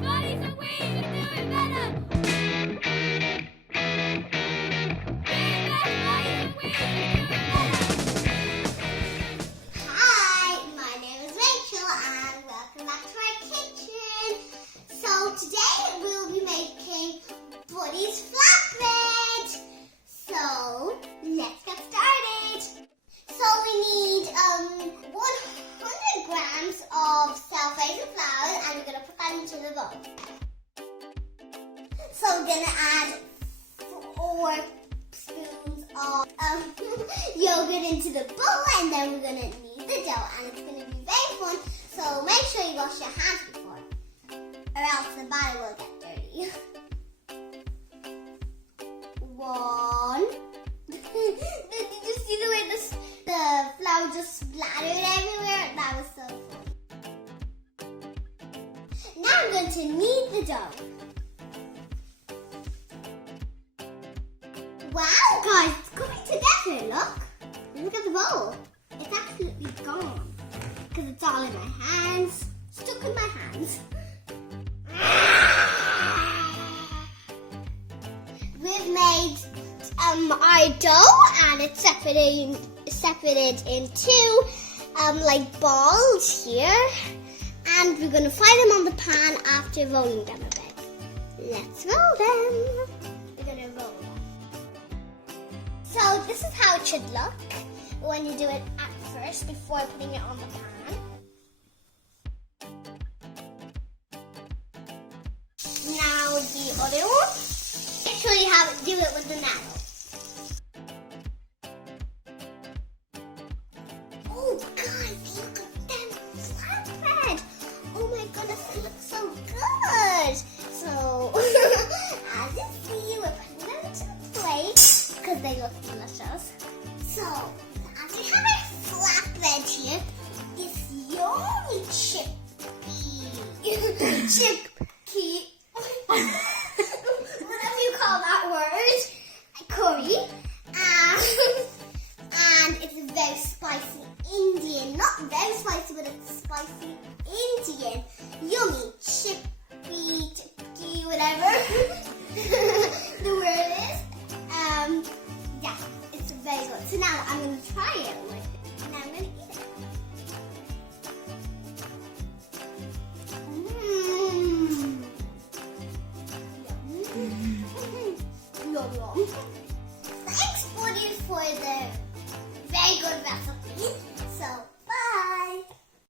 buddies are way to do it better. Hi, my name is Rachel and welcome back to our kitchen. So today we'll be making Buddies flatbread. So let's get started. So we need 100 grams of self-raising flour and we're going to put that into the bowl. So we're going to add 4 spoons of yogurt into the bowl, and then we're going to knead the dough, and it's going to be very fun. So make sure you wash your hands before, or else the batter will get dirty. 1. Did you see the way the flour just splattered everywhere? That was so fun. Now I'm going to knead the dough. Wow, guys, it's coming together, look. Look at the bowl. It's absolutely gone. Because it's all in my hands. Stuck in my hands. We've made our dough and it's separated into like balls here. And we're going to fry them on the pan after rolling them a bit. Let's roll them. We're going to roll them. So this is how it should look when you do it at first before putting it on the pan. Now the other one. Make sure you do it with the nail. Oh guys, look at them flatbread. Oh my goodness, it looks so good. So as you see, we're putting them into the plate because they look delicious. So, as we have our flatbread here, this yummy chickpea, whatever you call that word, curry, and it's a very spicy Indian, not very spicy, but it's spicy Indian, yummy